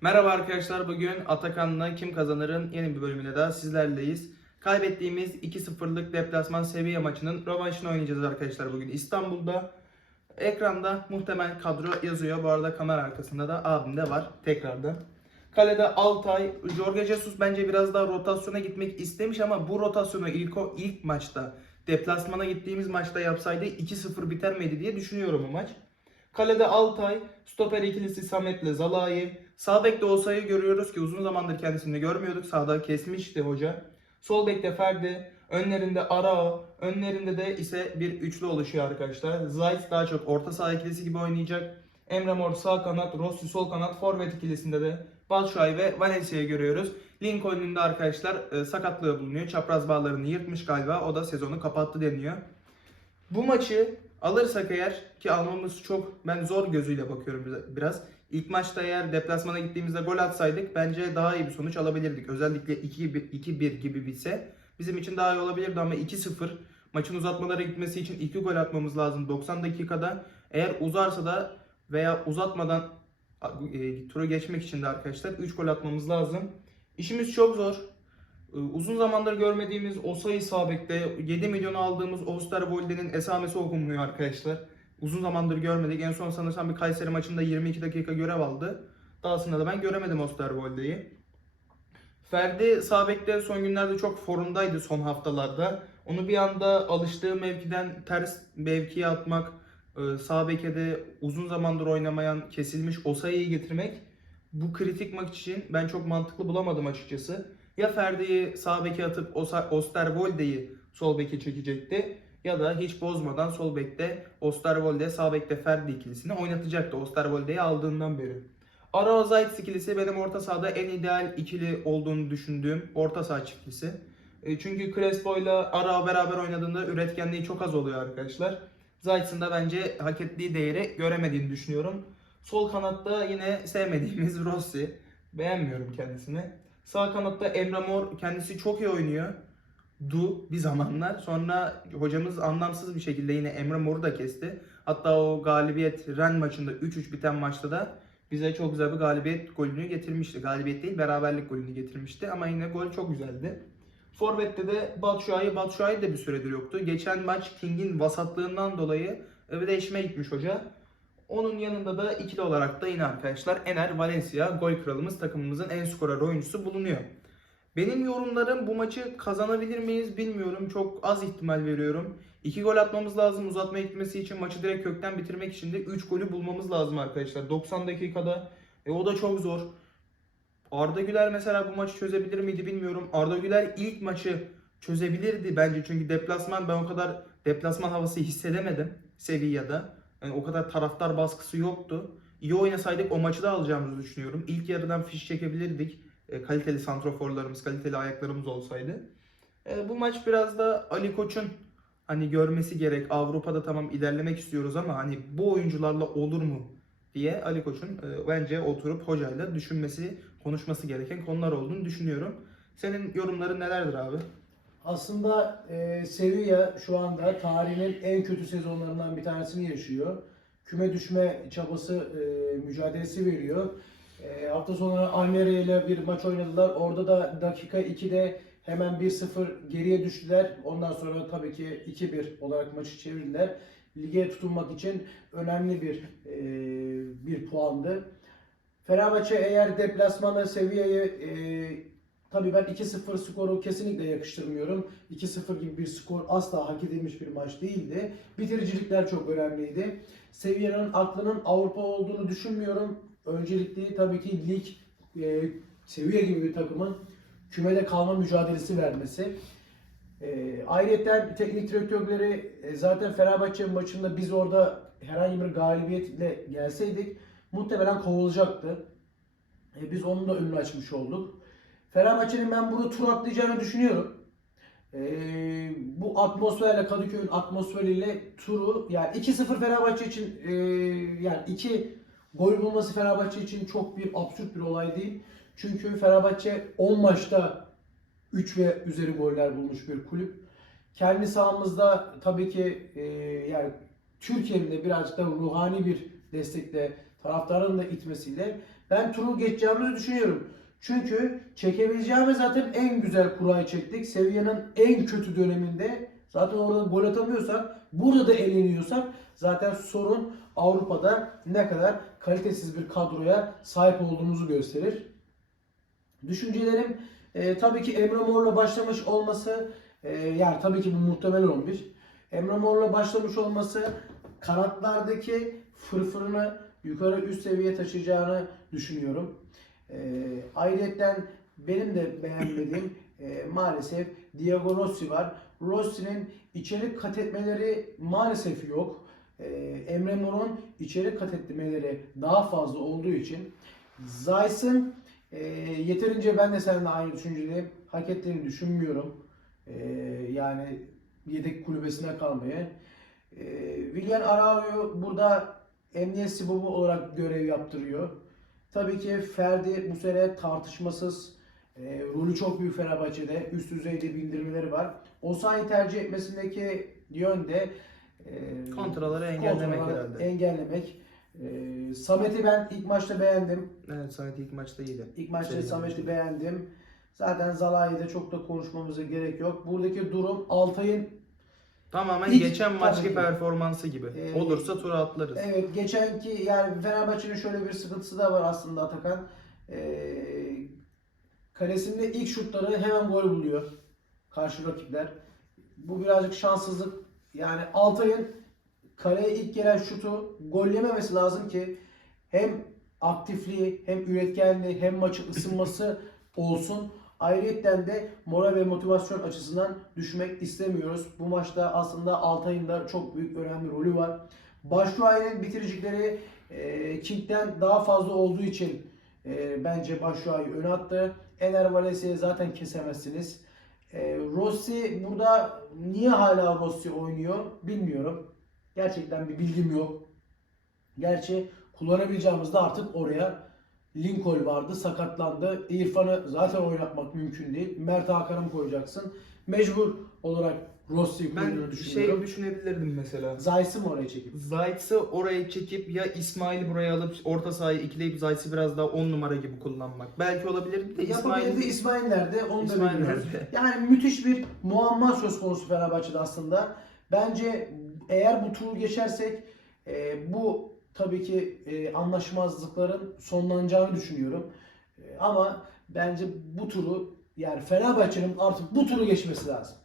Merhaba arkadaşlar. Bugün Atakan'la Kim Kazanır'ın yeni bir bölümüne daha sizlerleyiz. Kaybettiğimiz 2-0'lık deplasman seviye maçının rövanşını oynayacağız arkadaşlar bugün İstanbul'da. Ekranda muhtemel kadro yazıyor. Bu arada kamera arkasında da abim de var tekrardan. Kalede Altay, Jorge Jesus bence biraz daha rotasyona gitmek istemiş ama bu rotasyonu ilk o ilk maçta deplasmana gittiğimiz maçta yapsaydı 2-0 biter miydi diye düşünüyorum bu maç. Kalede Altay, stoper ikilisi Samet'le Zalai. Sağ bekte Osa'yı görüyoruz ki uzun zamandır kendisini görmüyorduk. Sağda kesmişti hoca. Sol bekte Ferdi, önlerinde Arao, önlerinde de ise bir üçlü oluşuyor arkadaşlar. Zayt daha çok orta saha ikilisi gibi oynayacak. Emre Mor sağ kanat, Rossi sol kanat, forvet ikilisinde de Batshuayi ve Valencia'yı görüyoruz. Lincoln'un da arkadaşlar e, sakatlığı bulunuyor. Çapraz bağlarını yırtmış galiba. O da sezonu kapattı deniyor. Bu maçı alırsak eğer ki almamız çok ben zor gözüyle bakıyorum biraz. İlk maçta eğer deplasmana gittiğimizde gol atsaydık bence daha iyi bir sonuç alabilirdik. Özellikle 2-1 2-1 gibi bitse bizim için daha iyi olabilirdi ama 2-0 maçın uzatmalara gitmesi için 2 gol atmamız lazım 90 dakikada. Eğer uzarsa da veya uzatmadan e, turu geçmek için de arkadaşlar 3 gol atmamız lazım. İşimiz çok zor. Ee, Uzun zamandır görmediğimiz Osayi Sabek'te 7 milyonu aldığımız Osterwolde'nin esamesi okunmuyor arkadaşlar. Uzun zamandır görmedik. En son sanırsam bir Kayseri maçında 22 dakika görev aldı. Dahasında da ben göremedim Osterwolde'yi. Ferdi Sabek'te son günlerde çok formdaydı son haftalarda. Onu bir anda alıştığı mevkiden ters mevkiye atmak, e, sağ beke de uzun zamandır oynamayan kesilmiş Osayi'yi getirmek bu kritik maç için ben çok mantıklı bulamadım açıkçası. Ya Ferdi'yi sağ beke atıp Osterwolde'yi sol beke çekecekti ya da hiç bozmadan sol bekte Osterwolde, sağ bekte Ferdi ikilisini oynatacaktı Osterwolde'yi aldığından beri. Arao Zayt ikilisi benim orta sahada en ideal ikili olduğunu düşündüğüm orta saha çiftlisi. E, Çünkü Crespo ile Arao beraber oynadığında üretkenliği çok az oluyor arkadaşlar. Zayt'ın da bence hak ettiği değeri göremediğini düşünüyorum. Sol kanatta yine sevmediğimiz Rossi. Beğenmiyorum kendisini. Sağ kanatta Emre Mor kendisi çok iyi oynuyor. Du bir zamanlar. Sonra hocamız anlamsız bir şekilde yine Emre Mor'u da kesti. Hatta o galibiyet Ren maçında 3-3 biten maçta da bize çok güzel bir galibiyet golünü getirmişti. Galibiyet değil beraberlik golünü getirmişti ama yine gol çok güzeldi. Forvet'te de Batshuayi, Batshuayi de bir süredir yoktu. Geçen maç King'in vasatlığından dolayı bir değişime gitmiş hoca. Onun yanında da ikili olarak da yine arkadaşlar Ener Valencia gol kralımız takımımızın en skorer oyuncusu bulunuyor. Benim yorumlarım bu maçı kazanabilir miyiz bilmiyorum. Çok az ihtimal veriyorum. 2 gol atmamız lazım uzatmaya gitmesi için maçı direkt kökten bitirmek için de 3 golü bulmamız lazım arkadaşlar. 90 dakikada. E o da çok zor. Arda Güler mesela bu maçı çözebilir miydi bilmiyorum. Arda Güler ilk maçı çözebilirdi bence. Çünkü deplasman ben o kadar deplasman havası hissedemedim Sevilla'da. Yani o kadar taraftar baskısı yoktu. İyi oynasaydık o maçı da alacağımızı düşünüyorum. İlk yarıdan fiş çekebilirdik. E, kaliteli santroforlarımız, kaliteli ayaklarımız olsaydı. E, bu maç biraz da Ali Koç'un hani görmesi gerek. Avrupa'da tamam ilerlemek istiyoruz ama hani bu oyuncularla olur mu diye Ali Koç'un e, bence oturup hocayla düşünmesi, konuşması gereken konular olduğunu düşünüyorum. Senin yorumların nelerdir abi? Aslında e, Sevilla şu anda tarihinin en kötü sezonlarından bir tanesini yaşıyor. Küme düşme çabası, e, mücadelesi veriyor. E, hafta sonu Almeria ile bir maç oynadılar. Orada da dakika 2'de hemen 1-0 geriye düştüler. Ondan sonra tabii ki 2-1 olarak maçı çevirdiler. Lige tutunmak için önemli bir e, bir puandı. Fenerbahçe eğer deplasmanda Sevilla'yı e, tabii ben 2-0 skoru kesinlikle yakıştırmıyorum. 2-0 gibi bir skor asla hak edilmiş bir maç değildi. Bitiricilikler çok önemliydi. Sevilla'nın aklının Avrupa olduğunu düşünmüyorum. Öncelikli tabii ki lig e, Sevilla gibi bir takımın kümede kalma mücadelesi vermesi. E, ayrıca teknik direktörleri e, zaten Fenerbahçe maçında biz orada herhangi bir galibiyetle gelseydik muhtemelen kovulacaktı. E, biz onun da önünü açmış olduk. Fenerbahçe'nin ben burada tur atlayacağını düşünüyorum. E, bu atmosferle Kadıköy'ün atmosferiyle turu yani 2-0 Fenerbahçe için e, yani 2 gol bulması Fenerbahçe için çok bir absürt bir olay değil. Çünkü Fenerbahçe 10 maçta 3 ve üzeri goller bulmuş bir kulüp. Kendi sahamızda tabii ki e, yani Türkiye'nin de birazcık da ruhani bir destekle taraftarın da itmesiyle Ben turu geçeceğimizi düşünüyorum. Çünkü çekebileceğimiz zaten en güzel kurayı çektik. Seviyenin en kötü döneminde zaten orada gol atamıyorsak, burada da eleniyorsak zaten sorun Avrupa'da ne kadar kalitesiz bir kadroya sahip olduğumuzu gösterir. Düşüncelerim e, tabii ki Emre Mor'la başlamış olması e, yani tabii ki bu muhtemel 11. Emre Mor'la başlamış olması kanatlardaki fırfırını yukarı üst seviyeye taşıyacağını düşünüyorum. E, ayrıca benim de beğenmediğim e, maalesef Diego var. Rossi'nin içerik kat etmeleri maalesef yok. E, Emre Mor'un içerik kat etmeleri daha fazla olduğu için Zayt'ın e, yeterince ben de seninle aynı düşüncedeyim. Hak ettiğini düşünmüyorum. E, yani yedek kulübesine kalmayı. E, William Araújo burada emniyet sibobu olarak görev yaptırıyor. Tabii ki Ferdi bu sene tartışmasız e, rolü çok büyük Fenerbahçe'de. Üst düzeyde bildirmeleri var. Osayi tercih etmesindeki yönde e, Kontraları engellemek kontraları herhalde. Engellemek. E, Samet'i ben ilk maçta beğendim. Evet Samet ilk maçta iyiydi. İlk maçta Serinin Samet'i beğendim. Zaten Zalai'de çok da konuşmamıza gerek yok. Buradaki durum Altay'ın Tamamen İlk- geçen maçki performansı gibi. Ee, Olursa tura atlarız. evet geçenki yani Fenerbahçe'nin şöyle bir sıkıntısı da var aslında Atakan. Ee, kalesinde ilk şutları hemen gol buluyor. Karşı rakipler. Bu birazcık şanssızlık. Yani Altay'ın kaleye ilk gelen şutu gollememesi lazım ki hem aktifliği hem üretkenliği hem maçın ısınması olsun. Ayrıca de moral ve motivasyon açısından düşmek istemiyoruz. Bu maçta aslında Altay'ın da çok büyük önemli rolü var. Başruay'ın bitiricileri e, King'den daha fazla olduğu için e, bence Başruay'ı öne attı. Ener Valencia'yı zaten kesemezsiniz. E, Rossi burada niye hala Rossi oynuyor bilmiyorum. Gerçekten bir bilgim yok. Gerçi kullanabileceğimizde artık oraya Lincoln vardı, sakatlandı. İrfan'ı zaten oynatmak mümkün değil. Mert Hakan'ı koyacaksın? Mecbur olarak Koyduğunu Ben şey düşünüyorum. düşünebilirdim mesela. Zayt'sı mı oraya çekip? Zayt'sı oraya çekip ya İsmail'i buraya alıp orta sahayı ikileyip Zayt'sı biraz daha 10 numara gibi kullanmak. Belki olabilir de İsmail İsmail nerede? Onu da İsmail bilmiyoruz. nerede? Yani müthiş bir muamma söz konusu Fenerbahçe'de aslında. Bence eğer bu turu geçersek e, bu tabii ki e, anlaşmazlıkların sonlanacağını düşünüyorum. E, ama bence bu turu yani Fenerbahçe'nin artık bu turu geçmesi lazım.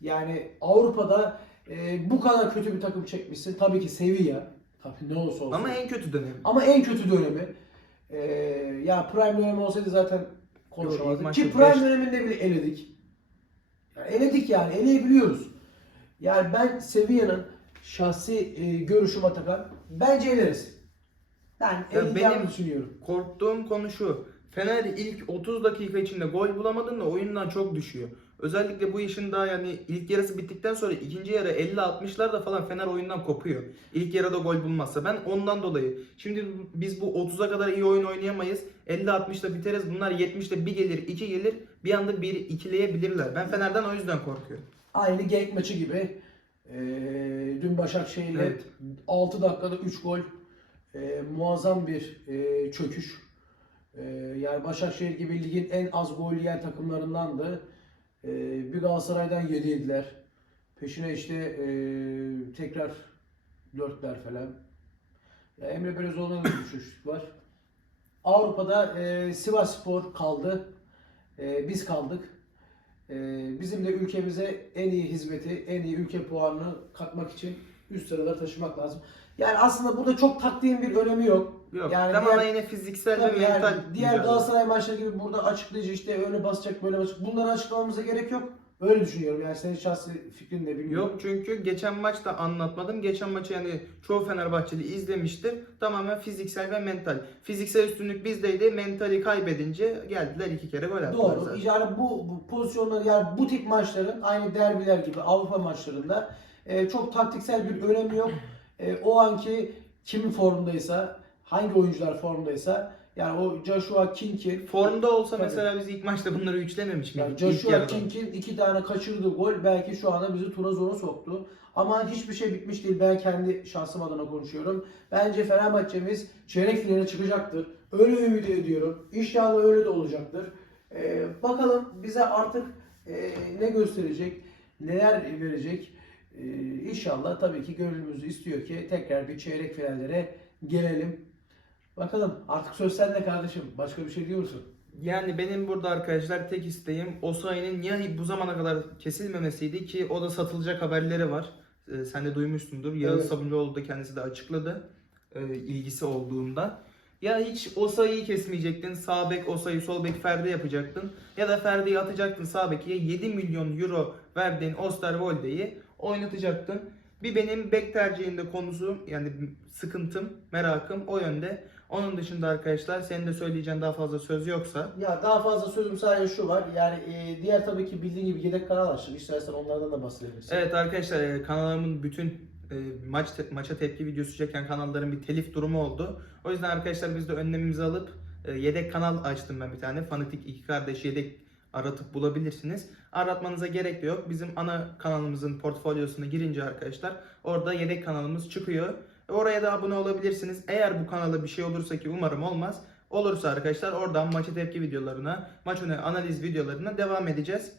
Yani Avrupa'da e, bu kadar kötü bir takım çekmişsin. Tabii ki Sevilla. Tabii ne olursa olsun. ama en kötü dönemi. Ama en kötü dönemi. Ee, ya Prime dönemi olsaydı zaten konuşamazdık. Ki Prime beş- döneminde bile eledik. Yani eledik yani. Eleyebiliyoruz. Yani ben Sevilla'nın şahsi e, görüşüm Atakan. Bence eleriz. Ben Ya eleyeceğimi benim- düşünüyorum. Korktuğum konu şu. Fener ilk 30 dakika içinde gol bulamadığında oyundan çok düşüyor. Özellikle bu işin daha yani ilk yarısı bittikten sonra ikinci yarı 50-60'larda falan Fener oyundan kopuyor. İlk yarıda gol bulmazsa. Ben ondan dolayı. Şimdi biz bu 30'a kadar iyi oyun oynayamayız. 50-60'da biteriz. Bunlar 70'te bir gelir, iki gelir. Bir anda bir ikileyebilirler. Ben Fener'den o yüzden korkuyorum. Aynı Genk maçı gibi. Ee, dün Başakşehir'le Evet. 6 dakikada 3 gol. Ee, muazzam bir e, çöküş. Ee, yani Başakşehir gibi ligin en az gol yiyen takımlarındandı. Ee, bir Galatasaray'dan 7 yediler. Peşine işte e, tekrar 4'ler falan. Ya Emre Belözoğlu'na da düşüşlük var. Avrupa'da e, Sivas Spor kaldı. E, biz kaldık. Ee, bizim de ülkemize en iyi hizmeti, en iyi ülke puanını katmak için üst sıralara taşımak lazım. Yani aslında burada çok taktiğin bir önemi yok. Yok. Yani tamamen diğer- yine fiziksel ve Tabii yani mental. diğer mücadele. Galatasaray maçları gibi burada açıklayıcı işte öyle basacak böyle basacak. Bunları açıklamamıza gerek yok. Öyle düşünüyorum yani senin şahsi fikrin de bilmiyorum. Yok çünkü geçen maçta anlatmadım. Geçen maçı yani çoğu Fenerbahçeli izlemiştir. Tamamen fiziksel ve mental. Fiziksel üstünlük bizdeydi. Mentali kaybedince geldiler iki kere gol attılar Doğru. zaten. Yani bu, bu pozisyonlar yani bu tip maçların aynı derbiler gibi Avrupa maçlarında e, çok taktiksel bir önemi yok. E, o anki kimin formdaysa, hangi oyuncular formdaysa yani o Joshua King'in Formda olsa Tabii. mesela biz ilk maçta bunları üçlememiş yani miydik? İlk Joshua. King'in iki tane kaçırdığı gol belki şu anda bizi tura zora soktu. Ama hiçbir şey bitmiş değil. Ben kendi şahsım adına konuşuyorum. Bence Fenerbahçe'miz çeyrek finaline çıkacaktır. Öyle ümit ediyorum. İnşallah öyle de olacaktır. Ee, bakalım bize artık e, ne gösterecek, neler verecek. Ee, inşallah tabii ki gönlümüz istiyor ki tekrar bir çeyrek finallere gelelim. Bakalım artık söz sende kardeşim. Başka bir şey diyor musun? Yani benim burada arkadaşlar tek isteğim Osayi'nin ya bu zamana kadar kesilmemesiydi ki o da satılacak haberleri var. Ee, sen de duymuşsundur. Yağız Evet. Sabuncuoğlu da kendisi de açıkladı e, ilgisi olduğunda. Ya hiç Osayi'yi kesmeyecektin. Sağ bek Osayi, sol bek Ferdi yapacaktın. Ya da Ferdi'yi atacaktın sağ beke 7 milyon euro verdiğin Osterwolde'yi oynatacaktın. Bir benim bek tercihinde konusu yani sıkıntım, merakım o yönde. Onun dışında arkadaşlar senin de söyleyeceğin daha fazla söz yoksa Ya daha fazla sözüm sadece şu var. Yani e, diğer tabii ki bildiğin gibi yedek kanal açtım. İstersen onlardan da bahsedebilirsin. Evet arkadaşlar e, kanalımın bütün e, maç te- maça tepki videosu çeken kanalların bir telif durumu oldu. O yüzden arkadaşlar biz de önlemimizi alıp e, yedek kanal açtım ben bir tane. Fanatik iki kardeş yedek aratıp bulabilirsiniz. Aratmanıza gerek de yok. Bizim ana kanalımızın portfolyosuna girince arkadaşlar orada yedek kanalımız çıkıyor. Oraya da abone olabilirsiniz. Eğer bu kanala bir şey olursa ki umarım olmaz. Olursa arkadaşlar oradan maça tepki videolarına, maç önü analiz videolarına devam edeceğiz.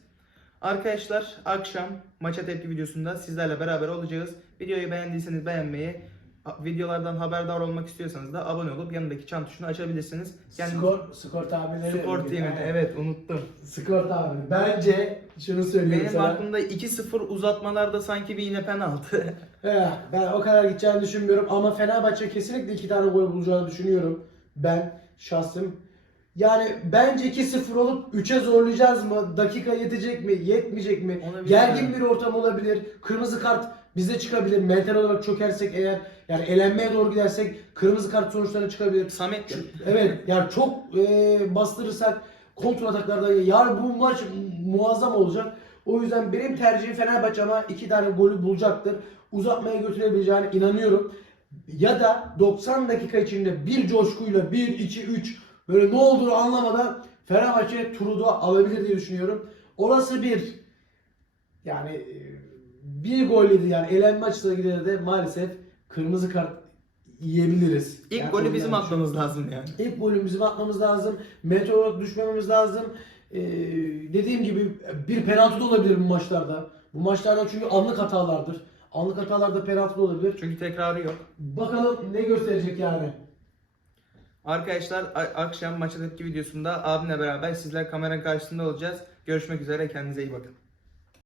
Arkadaşlar akşam maça tepki videosunda sizlerle beraber olacağız. Videoyu beğendiyseniz beğenmeyi, videolardan haberdar olmak istiyorsanız da abone olup yanındaki çan tuşunu açabilirsiniz. Yani skor, skor tahminleri. Skor team'ini evet unuttum. Skor tahmini. Bence şunu söylüyorum Benim sana. aklımda 2-0 uzatmalarda sanki bir yine penaltı. Eh, ben o kadar gideceğini düşünmüyorum ama Fenerbahçe kesinlikle iki tane gol bulacağını düşünüyorum. Ben şahsım. Yani bence 2-0 olup 3'e zorlayacağız mı? Dakika yetecek mi? Yetmeyecek mi? Olabilir Gergin yani. bir ortam olabilir. Kırmızı kart bize çıkabilir. Mental olarak çökersek eğer yani elenmeye doğru gidersek kırmızı kart sonuçları çıkabilir. Samet Evet yani çok e, bastırırsak kontra ataklarda yani bu maç muazzam olacak. O yüzden benim tercihim Fenerbahçe ama iki tane golü bulacaktır. Uzatmaya götürebileceğine inanıyorum. Ya da 90 dakika içinde bir coşkuyla 1 2 3 böyle ne olduğunu anlamadan Fenerbahçe turu da alabilir diye düşünüyorum. Olası bir yani e, bir gol yedi yani elenme açısına gider de maalesef kırmızı kart yiyebiliriz. ilk Yani golü bizim atmamız lazım yani. İlk golü bizim atmamız lazım. Meteor düşmememiz lazım. Ee, dediğim gibi bir penaltı da olabilir bu maçlarda. Bu maçlarda çünkü anlık hatalardır. Anlık hatalarda penaltı da olabilir. Çünkü tekrarı yok. Bakalım ne gösterecek yani. Arkadaşlar akşam maça tepki videosunda abimle beraber sizler kamera karşısında olacağız. Görüşmek üzere kendinize iyi bakın.